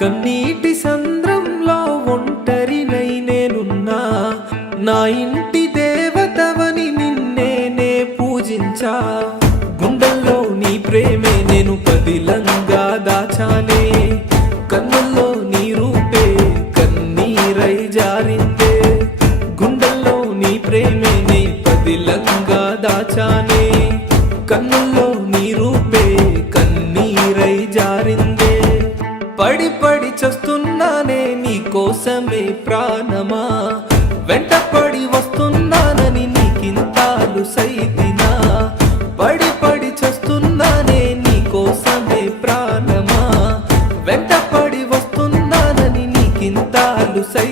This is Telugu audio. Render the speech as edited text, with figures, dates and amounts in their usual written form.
కన్నీటి సంద్రంలో ఒంటరినై నేనున్నా, నా ఇంటి దేవతవని నిన్నే పూజించా. గుండెల్లో నీ ప్రేమే నేను పదిలంగా దాచానే, కన్నుల్లో నీ రూపే కన్నీరై జారిందే. గుండెల్లో నీ ప్రేమే నే పదిలంగా దాచానే, కన్నుల్లో నీ రూపే కన్నీరై జారిందే. పడి పడి చస్తున్నానే నీ కోసమే ప్రాణమా, వెంట పడి వస్తున్నానని నీకింతాలు సైతినా. పడి పడి చస్తున్నానే నీ కోసమే ప్రాణమా, వెంట పడి వస్తున్నానని నీకింతాలు సై